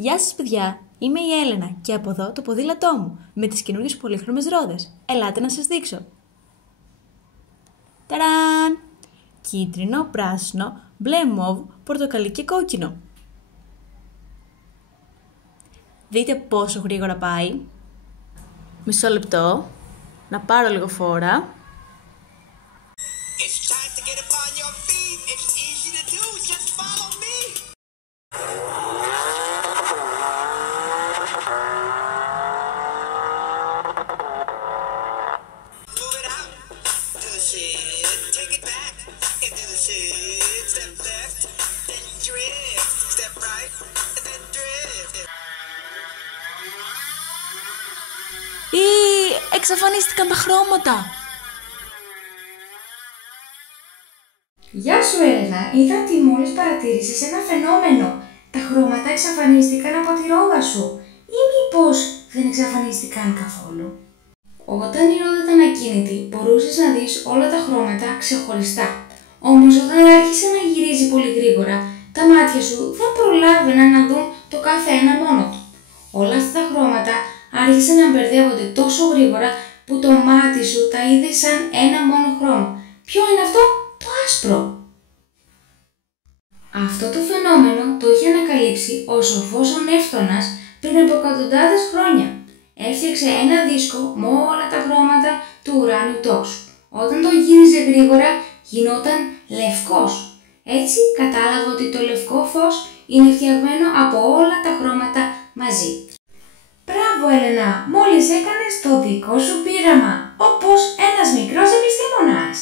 Γεια σας παιδιά, είμαι η Έλενα και από εδώ το ποδήλατό μου με τις καινούργιες πολύχρωμες ρόδες. Ελάτε να σας δείξω. Ταράν! Κίτρινο, πράσινο, μπλε μοβ, πορτοκαλί και κόκκινο. Δείτε πόσο γρήγορα πάει. Μισό λεπτό, να πάρω λίγο φόρα. Ή εξαφανίστηκαν τα χρώματα. Γεια σου Έλενα, είδα ότι μόλις παρατήρησες ένα φαινόμενο. Τα χρώματα εξαφανίστηκαν από τη ρόδα σου ή μήπως δεν εξαφανίστηκαν καθόλου? Όταν η ρόδα ήταν ακίνητη μπορούσες να δεις όλα τα χρώματα ξεχωριστά. Όμως όταν άρχισε να γυρίζει πολύ γρήγορα, τα μάτια σου δεν προλάβαιναν να δουν το κάθε ένα μόνο του. Όλα αυτά τα χρώματα άρχισαν να μπερδεύονται τόσο γρήγορα που το μάτι σου τα είδε σαν ένα μόνο χρώμα. Ποιο είναι αυτό? Το άσπρο. Αυτό το φαινόμενο το είχε ανακαλύψει ο σοφός ο Νεύτωνας πριν από εκατοντάδες χρόνια. Έφτιαξε ένα δίσκο με όλα τα χρώματα του ουράνιου τόξου. Όταν το γύριζε γρήγορα γινόταν λευκός. Έτσι κατάλαβε ότι το λευκό φως είναι φτιαγμένο από όλα τα χρώματα μαζί. Μπράβο Έλενα, μόλις έκανες το δικό σου πείραμα, όπως ένας μικρός επιστήμονας.